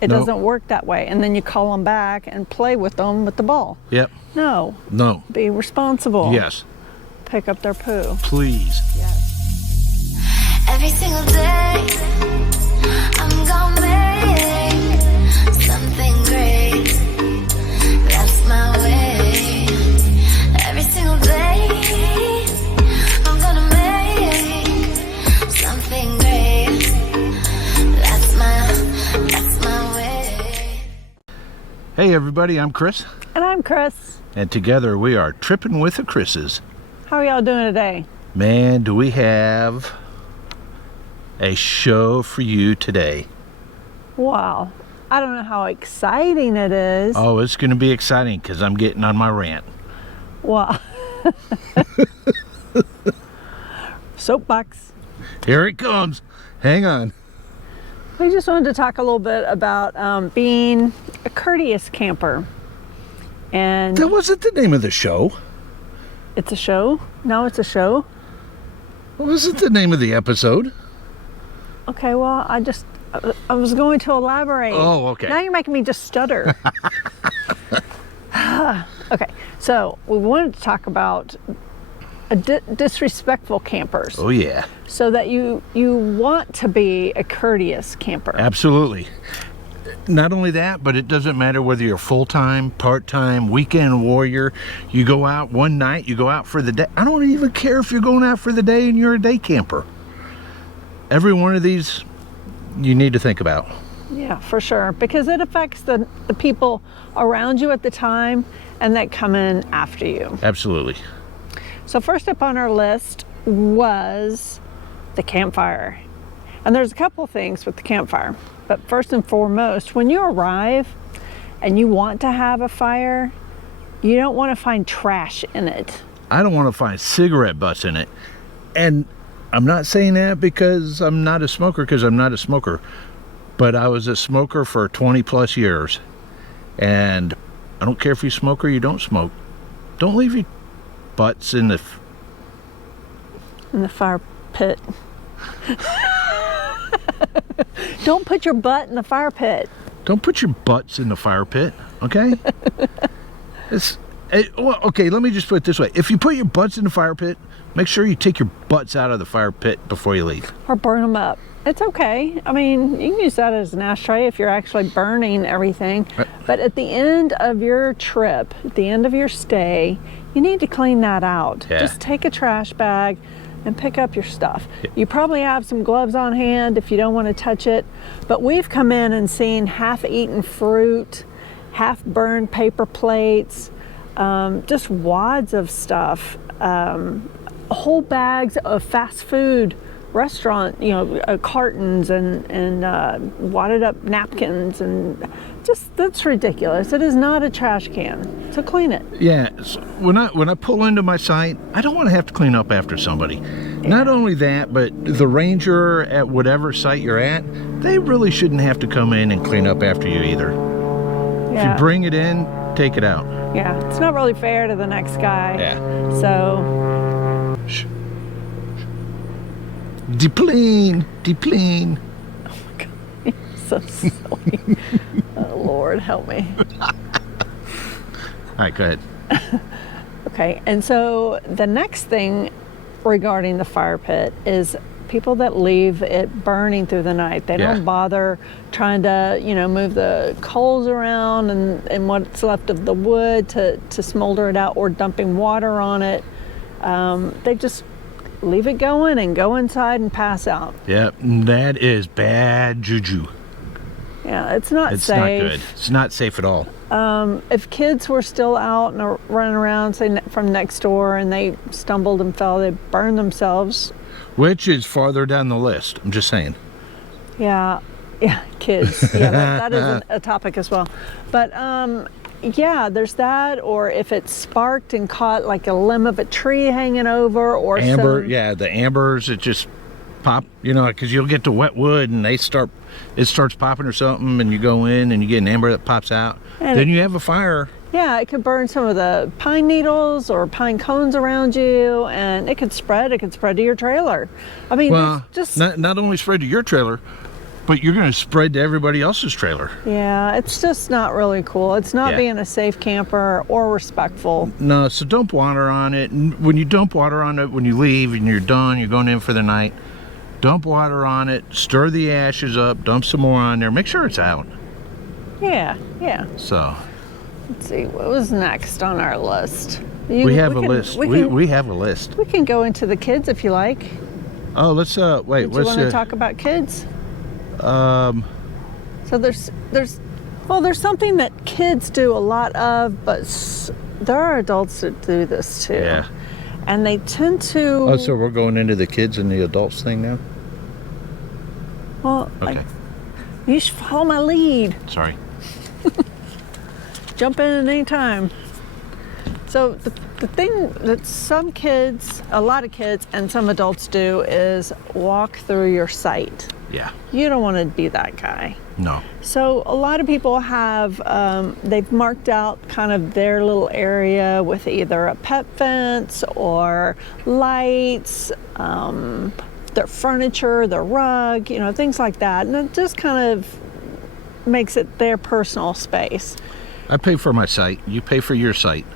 It doesn't work that way. And then you call them back and play with them with the ball. Yep. No. No. Be responsible. Yes. Pick up their poo. Please. Yes. Every single day, I'm gonna make something great. That's my way. Every single day, I'm gonna make something great. That's my way. Hey everybody, I'm Chris. And I'm Chris. And together we are Tripping with the Chris's. How are y'all doing today? Man, do we have a show for you today. Wow. I don't know how exciting it is. Oh, it's going to be exciting because I'm getting on my rant. Wow. Soapbox. Here it comes. Hang on. We just wanted to talk a little bit about being a courteous camper. And That wasn't the name of the show. it's a show? No, it's a show? What wasn't the name of the episode? Okay, well, I was going to elaborate. Oh, okay. Now you're making me just stutter. Okay, so we wanted to talk about disrespectful campers. Oh, yeah. So that you want to be a courteous camper. Absolutely. Not only that, but it doesn't matter whether you're full-time, part-time, weekend warrior. You go out one night, you go out for the day. I don't even care if you're going out for the day and you're a day camper. Every one of these you need to think about. Yeah, for sure. Because it affects the people around you at the time and that come in after you. Absolutely. So first up on our list was the campfire. And there's a couple things with the campfire. But first and foremost, when you arrive and you want to have a fire, you don't want to find trash in it. I don't want to find cigarette butts in it. And I'm not saying that because I'm not a smoker, because I'm not a smoker. But I was a smoker for 20 plus years. And I don't care if you smoke or you don't smoke. Don't leave your butts in the fire pit. Don't put your butt in the fire pit. Don't put your butts in the fire pit, okay? Well, okay, let me just put it this way. If you put your butts in the fire pit, make sure you take your butts out of the fire pit before you leave. Or burn them up. It's okay. I mean, you can use that as an ashtray if you're actually burning everything. Right. But at the end of your trip, at the end of your stay, you need to clean that out. Yeah. Just take a trash bag and pick up your stuff. Yeah. You probably have some gloves on hand if you don't want to touch it. But we've come in and seen half-eaten fruit, half-burned paper plates, just wads of stuff, whole bags of fast food restaurant, cartons and wadded up napkins, and just, that's ridiculous. It is not a trash can, so clean it. Yeah, so when I pull into my site, I don't want to have to clean up after somebody. Yeah. Not only that, but the ranger at whatever site you're at, they really shouldn't have to come in and clean up after you either. Yeah. If you bring it in, take it out. Yeah, it's not really fair to the next guy. Yeah. So. Shh. Deplane. Oh my God, you're so silly. Oh Lord, help me. All right, go ahead. Okay, and so the next thing regarding the fire pit is people that leave it burning through the night. They don't bother trying to, move the coals around and what's left of the wood to smolder it out, or dumping water on it. They just leave it going and go inside and pass out. Yeah, that is bad juju. Yeah, it's not safe. It's not good. It's not safe at all. If kids were still out and are running around, say from next door, and they stumbled and fell, they burned themselves. Which is farther down the list, I'm just saying. Yeah, kids. Yeah, that is a topic as well. But yeah, there's that, or if it's sparked and caught like a limb of a tree hanging over, or amber. Yeah, the ambers, it just pop, because you'll get to wet wood and it starts popping or something, and you go in and you get an amber that pops out, and then you have a fire. Yeah, it could burn some of the pine needles or pine cones around you, and it could spread to your trailer. I mean, well, just not only spread to your trailer, but you're going to spread to everybody else's trailer. Yeah, it's just not really cool. It's not Yeah. being a safe camper or respectful. No, so dump water on it. And when you dump water on it, when you leave and you're done, you're going in for the night, dump water on it, stir the ashes up, dump some more on there, make sure it's out. Yeah, yeah. So Let's see, what was next on our list? we have a list. We have a list. We can go into the kids if you like. Oh, let's wait. Do you want to talk about kids? So there's something that kids do a lot of, but there are adults that do this too. Yeah. And they tend to. Oh, so we're going into the kids and the adults thing now? Well, Okay. you should follow my lead. Sorry. Jump in at any time. So the thing that some kids, a lot of kids, and some adults do is walk through your site. Yeah. You don't want to be that guy. No. So a lot of people have, they've marked out kind of their little area with either a pet fence or lights, their furniture, their rug, things like that. And it just kind of makes it their personal space. I pay for my site. You pay for your site.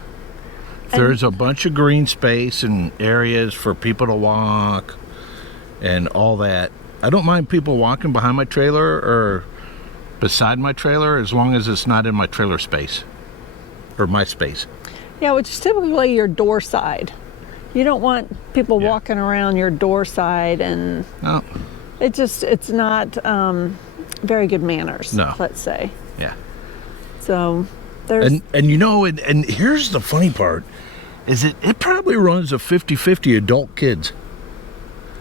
There's a bunch of green space and areas for people to walk and all that. I don't mind people walking behind my trailer or beside my trailer as long as it's not in my trailer space or my space. Yeah, which is typically your door side. You don't want people walking around your door side, and No. it's not very good manners, No. let's say. Yeah. So there's And here's the funny part is it probably runs a 50-50 adult kids.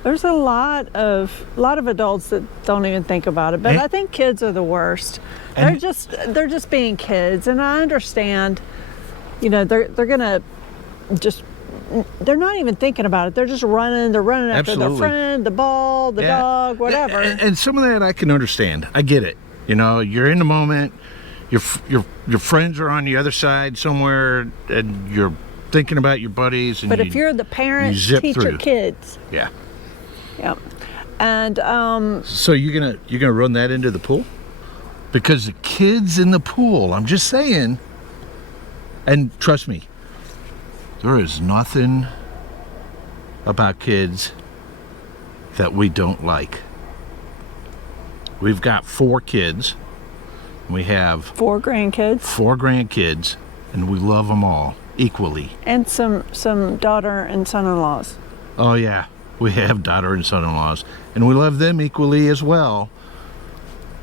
there's a lot of adults that don't even think about it, but I think kids are the worst. They're just being kids, and I understand. They're gonna just. They're not even thinking about it. They're just running. They're running after Absolutely. their friend, the ball, the dog, whatever. And some of that I can understand. I get it. You're in the moment. Your friends are on the other side somewhere, and you're thinking about your buddies. And But if you're the parent, zip teach your through. kids. Yeah. Yep. And So you're gonna run that into the pool? Because the kids in the pool, I'm just saying, and trust me, there is nothing about kids that we don't like. We've got 4 kids. We have 4 grandkids 4 grandkids, and we love them all equally. and some daughter and son-in-laws. Oh yeah, we have daughter and son-in-laws, and we love them equally as well.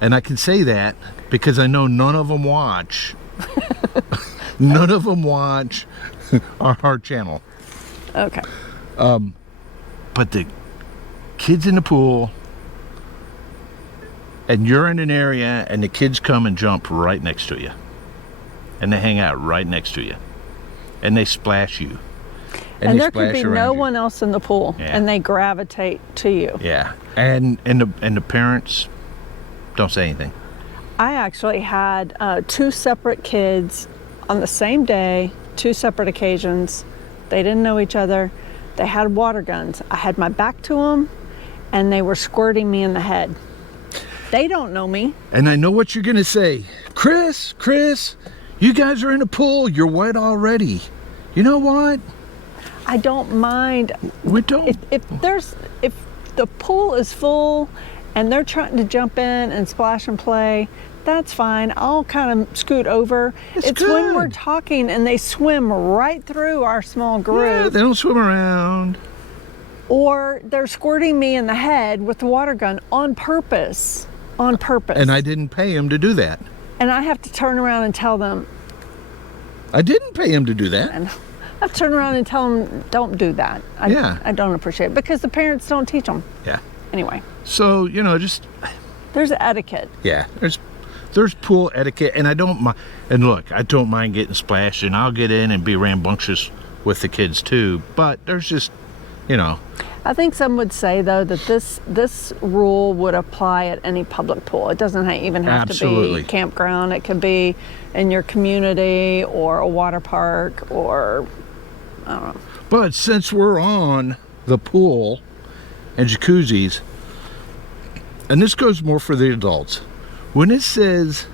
And I can say that because I know none of them watch. None of them watch our channel. Okay. But the kids in the pool, and you're in an area, and the kids come and jump right next to you, and they hang out right next to you, and they splash you. And they there could splash be no around you. one else in the pool, Yeah. and they gravitate to you. Yeah, and the parents don't say anything. I actually had 2 separate kids on the same day, 2 separate occasions. They didn't know each other. They had water guns. I had my back to them, and they were squirting me in the head. They don't know me. And I know what you're gonna say, Chris, you guys are in a pool. You're wet already. You know what? I don't mind We don't. if the pool is full and they're trying to jump in and splash and play. That's fine. I'll kind of scoot over. It's when we're good. talking and they swim right through our small Yeah, group, they don't swim around. or they're squirting me in the head with the water gun on purpose. On purpose. And I didn't pay him to do that. And I have to turn around and tell them, I didn't pay him to do that. and I have to turn around and tell them, don't do that. I don't appreciate it because the parents don't teach them. Yeah. Anyway, So, just there's etiquette. yeah, there's pool etiquette, and I don't mind. And look, I don't mind getting splashed, and I'll get in and be rambunctious with the kids too. But there's just, I think some would say though that this rule would apply at any public pool. It doesn't even have Absolutely. to be campground. It could be in your community or a water park or I don't know. But since we're on the pool and jacuzzis, and this goes more for the adults, when it says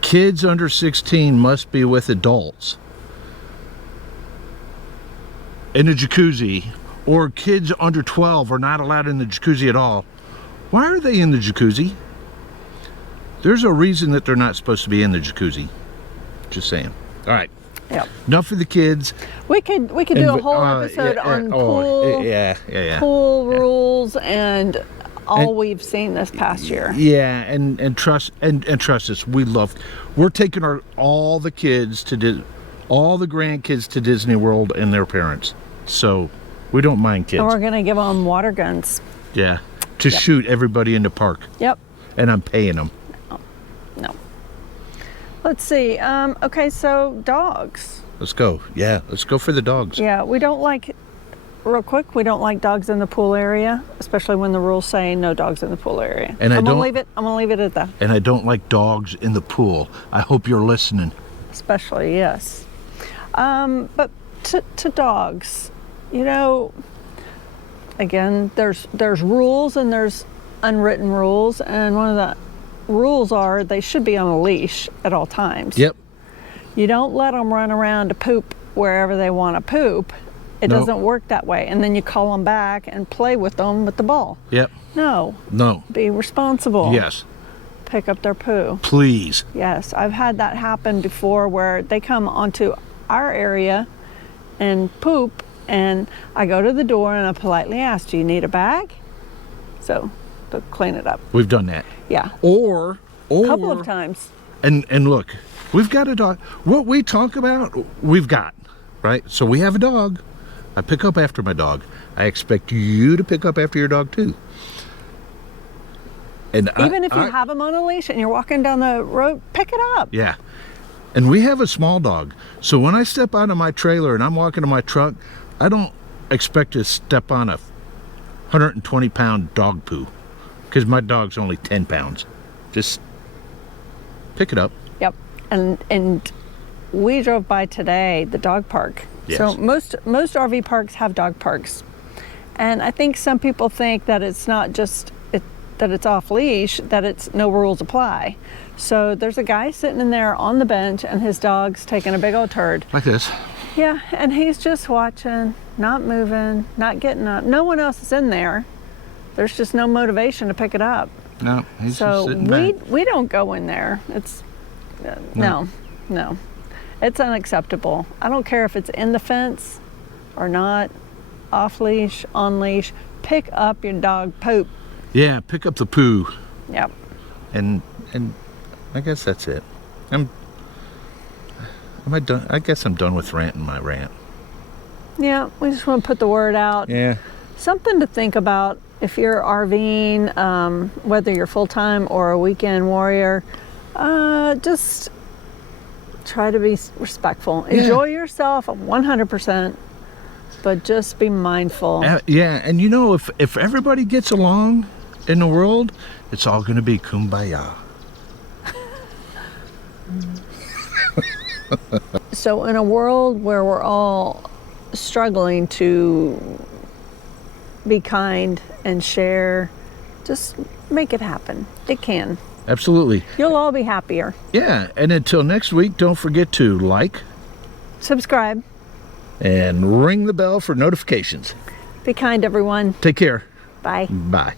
kids under 16 must be with adults in a jacuzzi, or kids under 12 are not allowed in the jacuzzi at all, why are they in the jacuzzi? There's a reason that they're not supposed to be in the jacuzzi. Just saying. All right. Yep. Enough for the kids. We could do a whole episode on pool rules and all we've seen this past year. Yeah, and trust us. We're taking all the grandkids to Disney World and their parents. So we don't mind kids. And we're gonna give them water guns. Yeah, to shoot everybody in the park. Yep. And I'm paying them. No. Let's see. Okay, so dogs. Let's go. Yeah, let's go for the dogs. Yeah, we don't like dogs in the pool area, especially when the rules say no dogs in the pool area. And I'm gonna leave it at that. And I don't like dogs in the pool. I hope you're listening. Especially, yes. But to dogs, again, there's rules and there's unwritten rules, and one of the rules are they should be on a leash at all times. Yep. You don't let them run around to poop wherever they want to poop. It doesn't work that way. And then you call them back and play with them with the ball. Yep. No. Be responsible. Yes. Pick up their poo. Please. Yes, I've had that happen before where they come onto our area and poop, and I go to the door and I politely ask, do you need a bag? So they'll clean it up. We've done that. Yeah. Or a couple of times. And look, we've got a dog. What we talk about, we've got, right? So we have a dog. I pick up after my dog. I expect you to pick up after your dog too. And even if you have them on a leash and you're walking down the road, pick it up. Yeah. And we have a small dog. So when I step out of my trailer and I'm walking to my truck, I don't expect to step on a 120-pound dog poo, because my dog's only 10 pounds. Just pick it up. Yep. And we drove by today the dog park. Yes. So most RV parks have dog parks. And I think some people think that it's not just that it's off leash, that it's no rules apply. So there's a guy sitting in there on the bench and his dog's taking a big old turd. Like this. Yeah, and he's just watching, not moving, not getting up. No one else is in there. There's just no motivation to pick it up. No, he's just sitting back. we don't go in there. It's no. It's unacceptable. I don't care if it's in the fence or not, off leash, on leash. Pick up your dog poop. Yeah, pick up the poo. Yep. And I guess that's it. Am I done? I guess I'm done with ranting my rant. Yeah, we just want to put the word out. Yeah. Something to think about if you're RVing, whether you're full-time or a weekend warrior. Just try to be respectful. Yeah. Enjoy yourself 100%, but just be mindful. Yeah, and if everybody gets along in the world, it's all going to be kumbaya. So in a world where we're all struggling to be kind and share, just make it happen. It can. Absolutely. You'll all be happier. Yeah, and until next week, don't forget to like, subscribe, and ring the bell for notifications. Be kind, everyone. Take care. Bye. Bye.